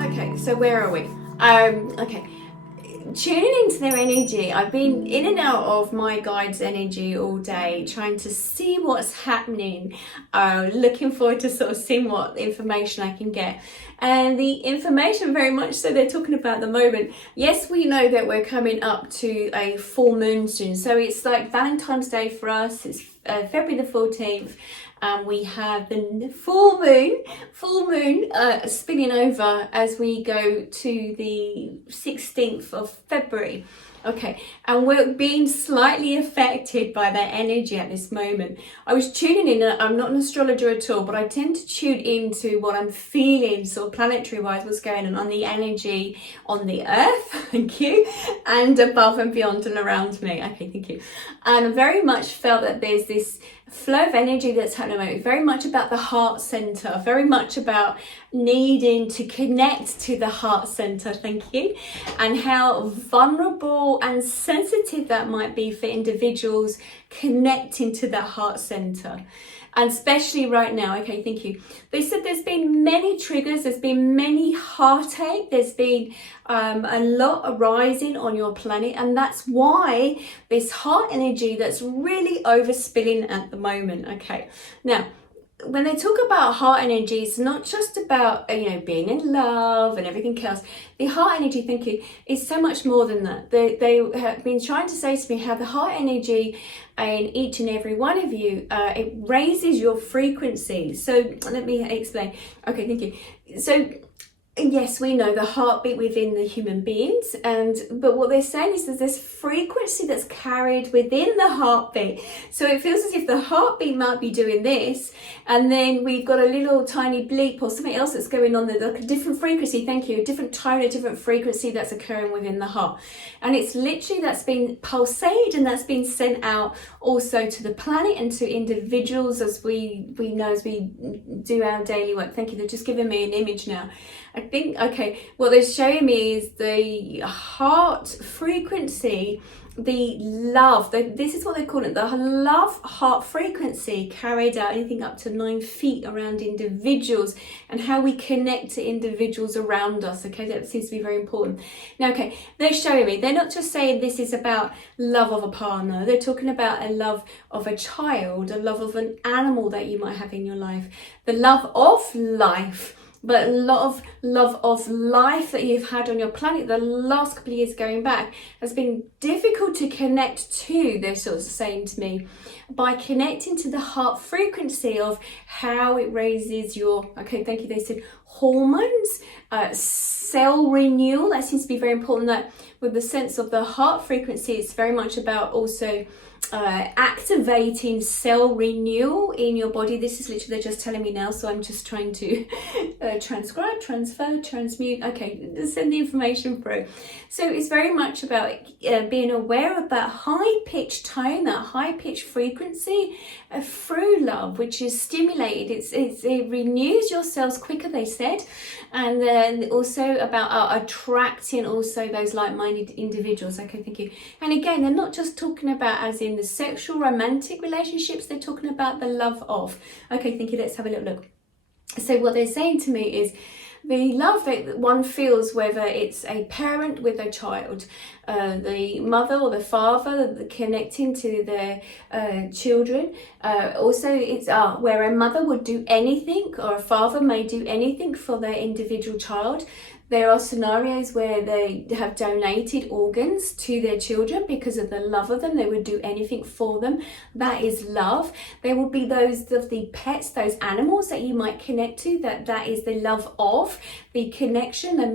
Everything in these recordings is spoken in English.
Okay, so where are we? Okay, tuning into their energy. I've been in and out of my guide's energy all day, trying to see what's happening, looking forward to sort of seeing what information I can get. And the information, very much so, they're talking about the moment. Yes, we know that we're coming up to a full moon soon, so it's like Valentine's Day for us. It's February the 14th. We have the full moon spinning over as we go to the 16th of February. Okay, and we're being slightly affected by that energy at this moment. I was tuning in, I'm not an astrologer at all, but I tend to tune into what I'm feeling, sort of planetary wise, what's going on the energy on the earth, thank you, and above and beyond and around me. Okay, thank you. And I very much felt that there's this flow of energy that's happening, very much about the heart center, very much about needing to connect to the heart center, thank you, and how vulnerable and sensitive that might be for individuals connecting to that heart center. And especially right now, okay, thank you. They said there's been many triggers, there's been many heartache, there's been a lot arising on your planet, and that's why this heart energy that's really overspilling at the moment, okay? Now, when they talk about heart energy, it's not just about, being in love and everything else. The heart energy thinking is so much more than that. They have been trying to say to me how the heart energy in each and every one of you, it raises your frequency. So let me explain. Okay, thank you. So yes, we know the heartbeat within the human beings, but what they're saying is there's this frequency that's carried within the heartbeat. So it feels as if the heartbeat might be doing this, and then we've got a little tiny bleep or something else that's going on there, like a different frequency, thank you, a different tone, a different frequency that's occurring within the heart. And it's literally that's been pulsated and that's been sent out also to the planet and to individuals as we know as we do our daily work. Thank you, they're just giving me an image now. I think, okay, what they're showing me is the heart frequency, the love, this is what they call it, the love heart frequency carried out anything up to 9 feet around individuals and how we connect to individuals around us, okay, that seems to be very important. Now, okay, they're showing me, they're not just saying this is about love of a partner, they're talking about a love of a child, a love of an animal that you might have in your life, the love of life, but a lot of love of life that you've had on your planet the last couple of years going back has been difficult to connect to, they're sort of saying to me, by connecting to the heart frequency of how it raises your, okay, thank you, they said hormones, cell renewal, that seems to be very important, that with the sense of the heart frequency, it's very much about also activating cell renewal in your body. This is literally, they're just telling me now, so I'm just trying to transcribe, transfer, transmute, okay, send the information through. So it's very much about being aware of that high-pitched tone, that high-pitched frequency through love, which is stimulated. It renews your cells quicker, they said, and then also about attracting also those like-minded individuals. Okay, thank you. And again, they're not just talking about as in the sexual romantic relationships, they're talking about the love of. Okay, thank you, let's have a little look. So what they're saying to me is the love that one feels, whether it's a parent with a child, the mother or the father connecting to their children. Also, it's where a mother would do anything, or a father may do anything for their individual child. There are scenarios where they have donated organs to their children because of the love of them. They would do anything for them. That is love. There will be those of the pets, those animals that you might connect to, that is the love of, the connection, the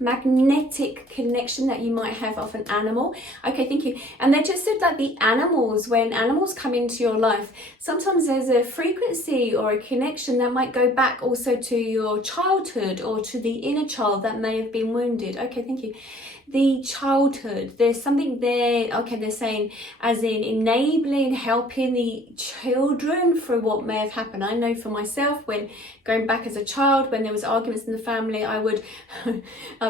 magnetic connection that you might have of an animal. Okay, thank you. And they just said that the animals, when animals come into your life, sometimes there's a frequency or a connection that might go back also to your childhood or to the inner child that may have been wounded. Okay, thank you. The childhood, there's something there, okay, they're saying as in enabling, helping the children through what may have happened. I know for myself, when going back as a child, when there was arguments in the family, I would, I'm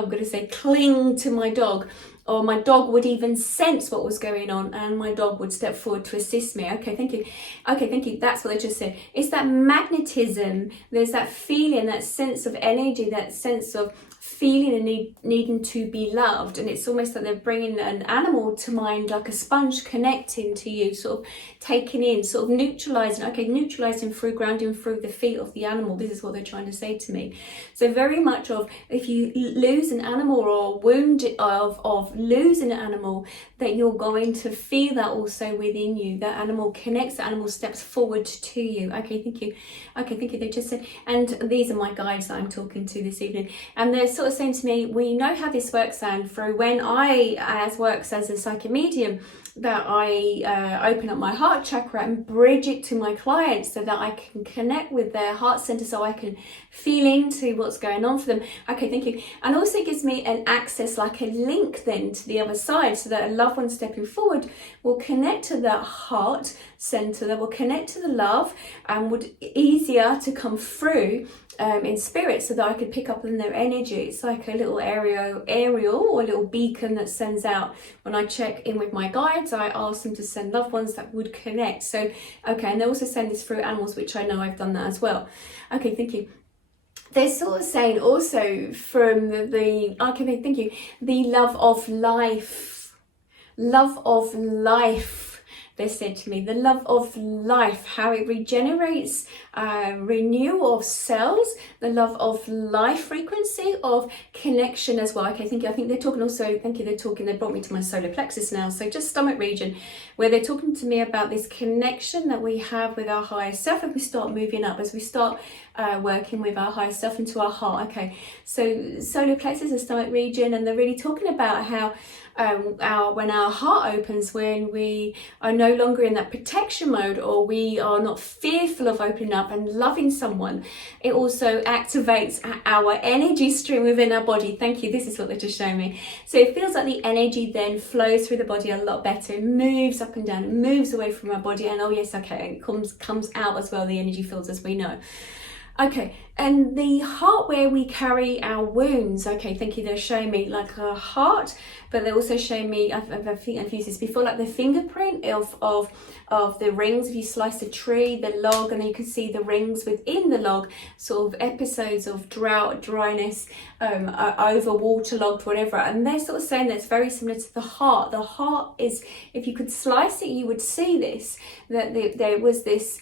going to say, cling to my dog. or my dog would even sense what was going on, and my dog would step forward to assist me. Okay, thank you. Okay, thank you. That's what they just said. It's that magnetism. There's that feeling, that sense of energy, that sense of feeling and needing to be loved. And it's almost like they're bringing an animal to mind, like a sponge connecting to you, sort of taking in, sort of neutralizing. Okay, neutralizing through grounding through the feet of the animal. This is what they're trying to say to me. So very much of, if you lose an animal or wound of losing an animal, that you're going to feel that also within you. That animal connects, the animal steps forward to you. Okay, thank you. Okay, thank you. They just said, and these are my guides that I'm talking to this evening, and they're sort of saying to me, we know how this works, Anne, through when I works as a psychic medium, that I open up my heart chakra and bridge it to my clients so that I can connect with their heart center, so I can feel into what's going on for them. Okay, thank you. And also gives me an access, like a link then to the other side, so that a loved one stepping forward will connect to that heart center, that will connect to the love, and would easier to come through in spirit, so that I could pick up on their energy. It's like a little aerial or a little beacon that sends out. When I check in with my guides, I ask them to send loved ones that would connect. So, okay, and they also send this through animals, which I know I've done that as well. Okay, thank you. They're sort of saying also from the okay, thank you, the love of life. They said to me, the love of life, how it regenerates, renewal of cells, the love of life frequency of connection as well. Okay, thank you. I think they're talking also, thank you, they brought me to my solar plexus now. So just stomach region, where they're talking to me about this connection that we have with our higher self as we start moving up, as we start working with our higher self into our heart. Okay, so solar plexus, the stomach region, and they're really talking about how when our heart opens, when we are no longer in that protection mode, or we are not fearful of opening up and loving someone, it also activates our energy stream within our body. Thank you. This is what they're just showing me. So it feels like the energy then flows through the body a lot better. It moves up and down, it moves away from our body, and oh yes, okay, it comes out as well, the energy fields, as we know. Okay, and the heart where we carry our wounds. Okay, thank you. They're showing me like a heart, but they're also showing me, I think I've used this before, like the fingerprint of the rings. If you slice a tree, the log, and then you can see the rings within the log, sort of episodes of drought, dryness, over waterlogged, whatever. And they're sort of saying that's very similar to the heart. The heart is, if you could slice it, you would see this, that there was this,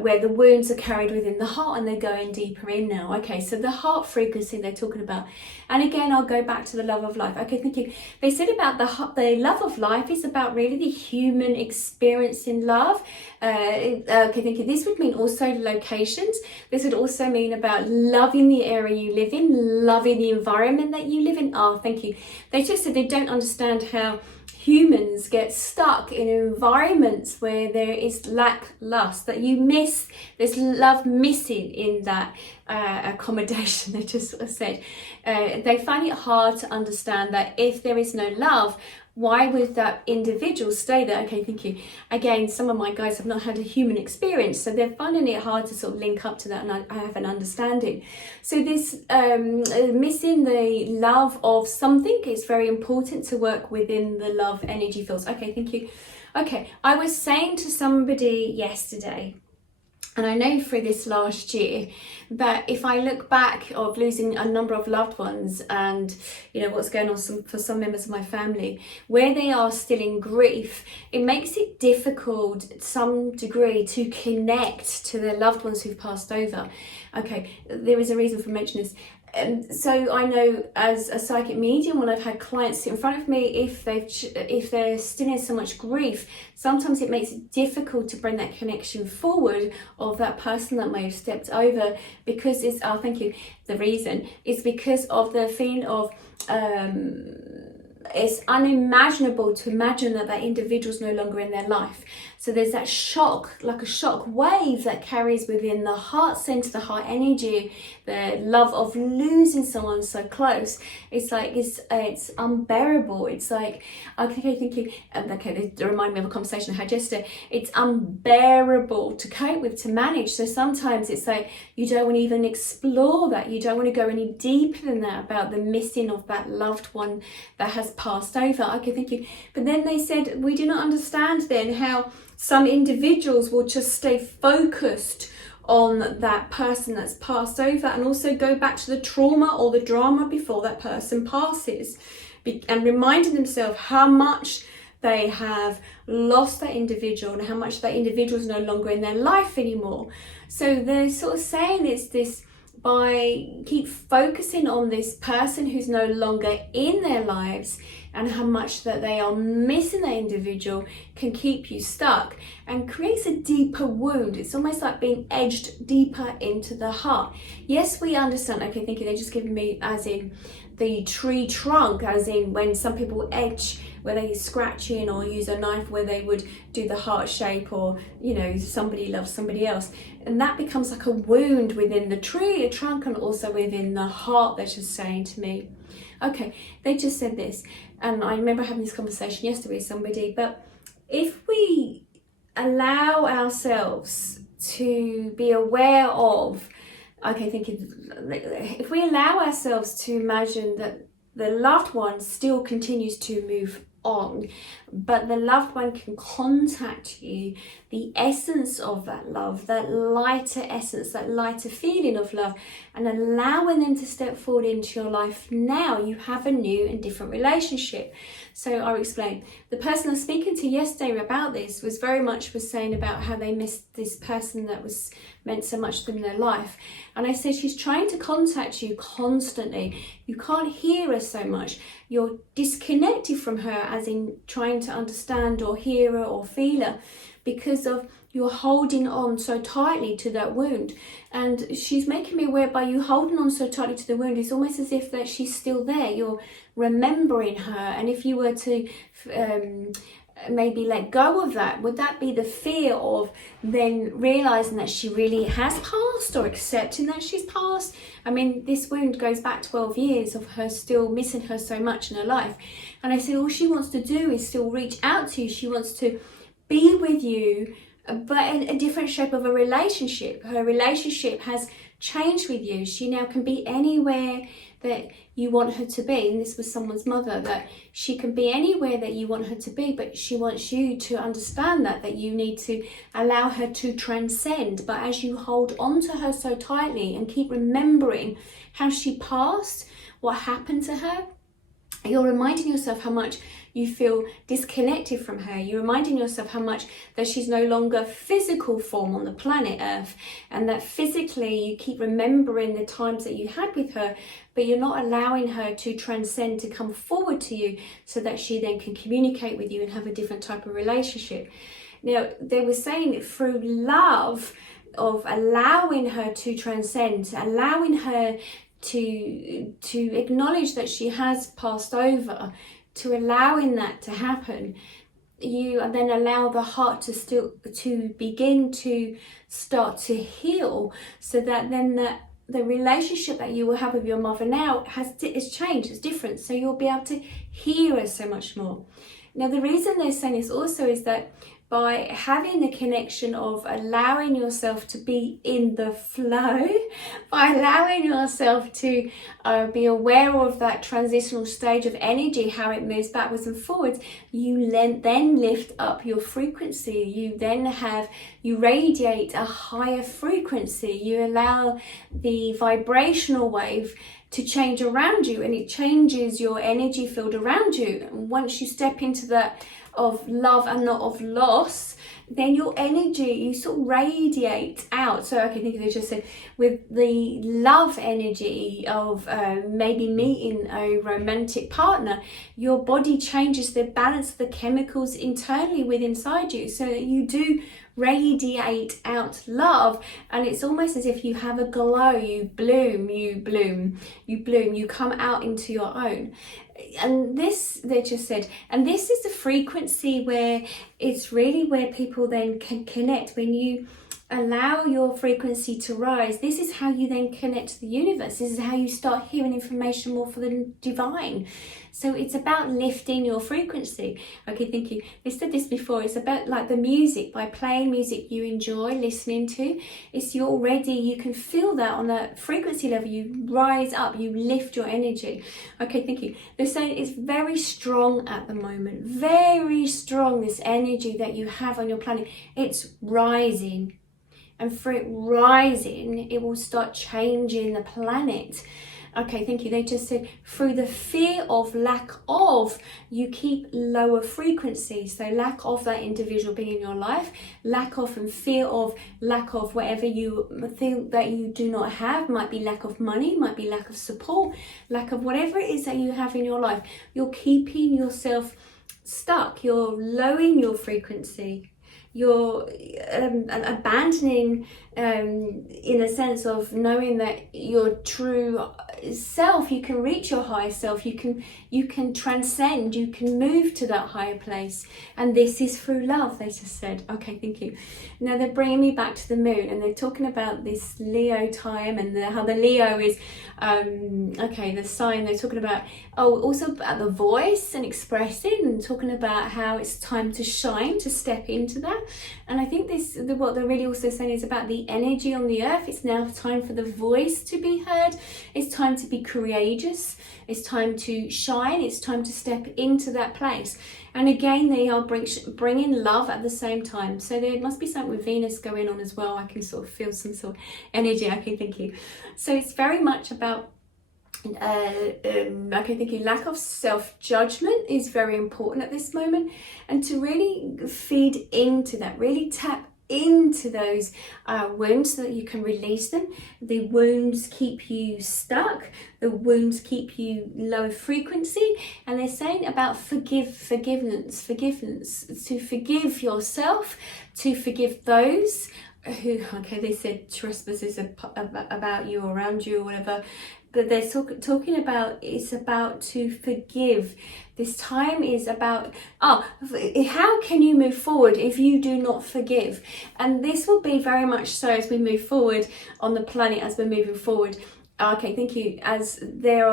where the wounds are carried within the heart, and they're going deeper in now. Okay, so the heart frequency they're talking about. And again, I'll go back to the love of life. Okay, thank you. They said about the love of life is about really the human experience in love. Okay, thank you. This would mean also locations. This would also mean about loving the area you live in, loving the environment that you live in. Oh, thank you. They just said they don't understand how humans get stuck in environments where there is lust, that you miss, there's love missing in that accommodation. They just sort of said they find it hard to understand that if there is no love, why would that individual stay there? Okay, thank you. Again, some of my guys have not had a human experience, so they're finding it hard to sort of link up to that, and I have an understanding. So this missing the love of something is very important to work within the love energy fields. Okay, thank you. Okay, I was saying to somebody yesterday, and I know through this last year, that if I look back of losing a number of loved ones, and you know what's going on for some members of my family, where they are still in grief, it makes it difficult to some degree to connect to their loved ones who've passed over. Okay, there is a reason for mentioning this. So I know as a psychic medium, when I've had clients sit in front of me, if they're still in so much grief, sometimes it makes it difficult to bring that connection forward of that person that may have stepped over, because it's, oh thank you, the reason is because of the feeling of it's unimaginable to imagine that that individual's no longer in their life. So there's that shock, like a shock wave that carries within the heart center, the heart energy, the love of losing someone so close. It's like, it's unbearable. It's like, okay, thank you. Okay, they remind me of a conversation I had yesterday. It's unbearable to cope with, to manage. So sometimes it's like, you don't want to even explore that. You don't want to go any deeper than that about the missing of that loved one that has passed over. Okay, thank you. But then they said, we do not understand then how some individuals will just stay focused on that person that's passed over and also go back to the trauma or the drama before that person passes, and reminding themselves how much they have lost that individual and how much that individual is no longer in their life anymore. So they're sort of saying it's this, by keep focusing on this person who's no longer in their lives and how much that they are missing that individual, can keep you stuck and creates a deeper wound. It's almost like being edged deeper into the heart. Yes, we understand. Okay, thank you. They're just giving me as in the tree trunk, as in when some people edge, where they scratch in or use a knife where they would do the heart shape, or somebody loves somebody else, and that becomes like a wound within the tree, a trunk, and also within the heart. They're just saying to me, okay, they just said this, and I remember having this conversation yesterday with somebody, but if we allow ourselves to be aware of, okay, if we allow ourselves to imagine that the loved one still continues to move on, but the loved one can contact you, the essence of that love, that lighter essence, that lighter feeling of love, and allowing them to step forward into your life, now you have a new and different relationship. So I'll explain. The person I was speaking to yesterday about this was saying about how they missed this person that was meant so much to them in their life. And I said, she's trying to contact you constantly. You can't hear her so much. You're disconnected from her, as in trying to understand or hear her or feel her, because of you're holding on so tightly to that wound. And she's making me aware, by you holding on so tightly to the wound, it's almost as if that she's still there. You're remembering her. And if you were to maybe let go of that, would that be the fear of then realizing that she really has passed, or accepting that she's passed? I mean, this wound goes back 12 years of her still missing her so much in her life. And I said, all she wants to do is still reach out to you. She wants to be with you, but in a different shape of a relationship. Her relationship has changed with you. She now can be anywhere that you want her to be. And this was someone's mother, that she can be anywhere that you want her to be, but she wants you to understand that you need to allow her to transcend. But as you hold on to her so tightly and keep remembering how she passed, what happened to her, you're reminding yourself how much you feel disconnected from her. You're reminding yourself how much that she's no longer physical form on the planet Earth, and that physically you keep remembering the times that you had with her, but you're not allowing her to transcend, to come forward to you, so that she then can communicate with you and have a different type of relationship. Now, they were saying through love, of allowing her to transcend, allowing her to acknowledge that she has passed over, to allowing that to happen, you then allow the heart to begin to start to heal, so that then the relationship that you will have with your mother now has changed, it's different, so you'll be able to hear her so much more. Now, the reason they're saying this also is that by having the connection of allowing yourself to be in the flow, by allowing yourself to be aware of that transitional stage of energy, how it moves backwards and forwards, you then lift up your frequency. You radiate a higher frequency. You allow the vibrational wave to change around you, and it changes your energy field around you. And once you step into that of love and not of loss, then your energy, you sort of radiate out. So I can think of it just said, with the love energy of maybe meeting a romantic partner, your body changes the balance of the chemicals internally inside you, so that you do radiate out love, and it's almost as if you have a glow. You bloom, you come out into your own. And this, they just said, and this is the frequency where it's really where people then can connect. When you allow your frequency to rise. This is how you then connect to the universe. This is how you start hearing information more for the divine. So it's about lifting your frequency. Okay, thank you. I said this before. It's about like the music. By playing music you enjoy listening to, you're already, you can feel that on that frequency level. You rise up, you lift your energy. Okay, thank you. They're saying it's very strong at the moment. Very strong, this energy that you have on your planet. It's rising. And through it rising, it will start changing the planet. Okay, thank you. They just said through the fear of lack of, you keep lower frequencies. So lack of that individual being in your life, lack of and fear of, lack of whatever you think that you do not have, might be lack of money, might be lack of support, lack of whatever it is that you have in your life. You're keeping yourself stuck. You're lowering your frequency. You're abandoning, in a sense of knowing that your true self, you can reach your higher self, you can transcend, you can move to that higher place, and this is through love, they just said. Okay, thank you. Now they're bringing me back to the moon, and they're talking about this Leo time, and how the Leo is the sign. They're talking about also about the voice and expressing, and talking about how it's time to shine, to step into that. And I think what they're really also saying is about the energy on the earth. It's now time for the voice to be heard. It's time to be courageous. It's time to shine. It's time to step into that place. And again, they are bringing love at the same time. So there must be something with Venus going on as well. I can sort of feel some sort of energy. Okay, thank you. So it's very much about okay, thank you. Lack of self-judgment is very important at this moment, and to really feed into that, really tap into those wounds so that you can release them. The wounds keep you stuck, the wounds keep you low frequency, and they're saying about forgiveness, to forgive yourself, to forgive those who, okay, they said trespass about you or around you or whatever, but they're talking about, it's about to forgive. This time is about, how can you move forward if you do not forgive? And this will be very much so as we move forward on the planet, as we're moving forward. Okay, thank you. As there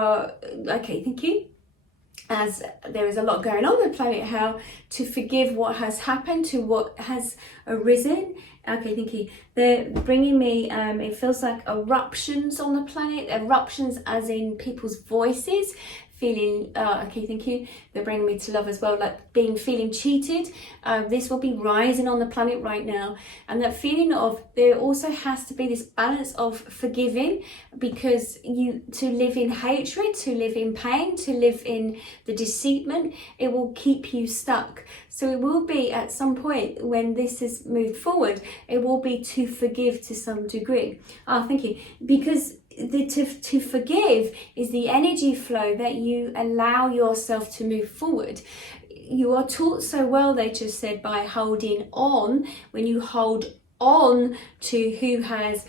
is a lot going on the planet, how to forgive what has happened, to what has arisen. Okay, thank you. They're bringing me, it feels like eruptions on the planet, eruptions as in people's voices, feeling, okay, thank you. They're bringing me to love as well, like feeling cheated. This will be rising on the planet right now. And that feeling of, there also has to be this balance of forgiving, because to live in hatred, to live in pain, to live in the deceitment, it will keep you stuck. So it will be at some point when this is moved forward, it will be to forgive to some degree. Thank you. Because to forgive is the energy flow that you allow yourself to move forward. You are taught so well, they just said, by holding on. When you hold on to who has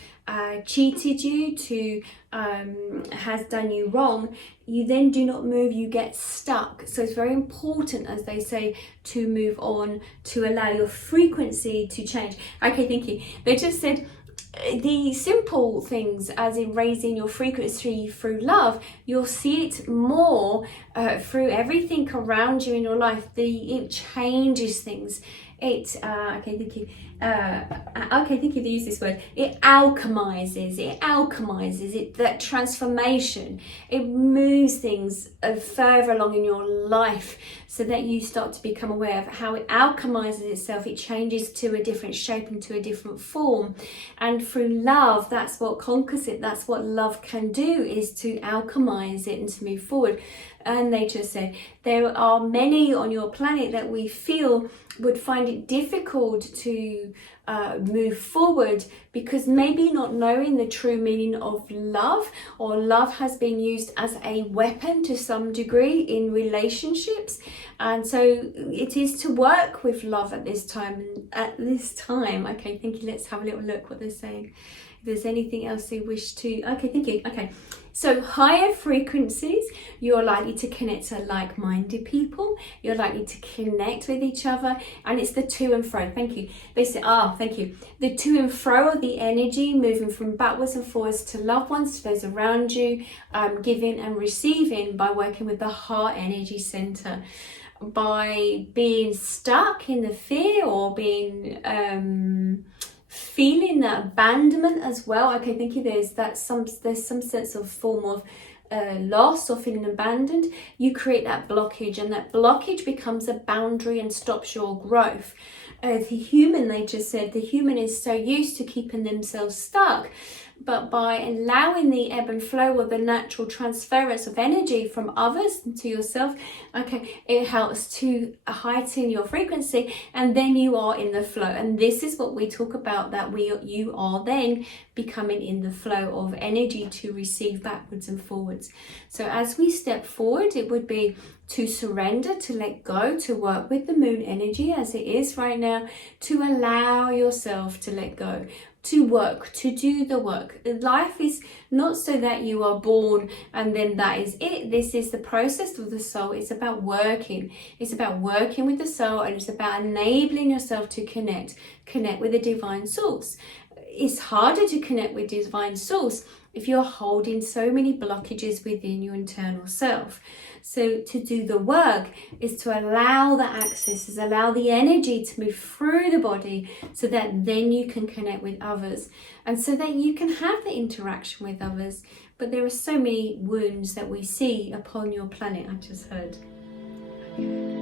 cheated you, to has done you wrong, you then do not move, you get stuck. So it's very important, as they say, to move on, to allow your frequency to change. Okay, thank you. They just said the simple things, as in raising your frequency through love, you'll see it more through everything around you in your life. It changes things. Okay, thank you. Okay, thank you. They use this word. It alchemizes. That transformation. It moves things further along in your life, so that you start to become aware of how it alchemizes itself. It changes to a different shape and to a different form. And through love, that's what conquers it. That's what love can do, is to alchemize it and to move forward. And they just said there are many on your planet that we feel would find it difficult to move forward, because maybe not knowing the true meaning of love, or love has been used as a weapon to some degree in relationships. And so it is to work with love at this time. Okay, thank you. Let's have a little look what they're saying. If there's anything else they wish to, okay, thank you. Okay, So higher frequencies, you're likely to connect to like-minded people. You're likely to connect with each other, and it's the to and fro. Thank you. They say, thank you. The to and fro of the energy, moving from backwards and forwards to loved ones, to those around you, giving and receiving by working with the heart energy center. By being stuck in the fear or being feeling that abandonment as well. Okay, thank you. There's some sense of form of loss or feeling abandoned. You create that blockage, and that blockage becomes a boundary and stops your growth. The human, they just said, the human is so used to keeping themselves stuck. But by allowing the ebb and flow or the natural transference of energy from others to yourself, okay, it helps to heighten your frequency, and then you are in the flow. And this is what we talk about, that you are then becoming in the flow of energy to receive backwards and forwards. So as we step forward, it would be to surrender, to let go, to work with the moon energy as it is right now, to allow yourself to let go, to work, to do the work. Life is not so that you are born and then that is it. This is the process of the soul. It's about working. It's about working with the soul, and it's about enabling yourself to connect with the divine source. It's harder to connect with divine source if you're holding so many blockages within your internal self. So to do the work is to allow the access, is allow the energy to move through the body, so that then you can connect with others, and so that you can have the interaction with others. But there are so many wounds that we see upon your planet, I just heard. Okay.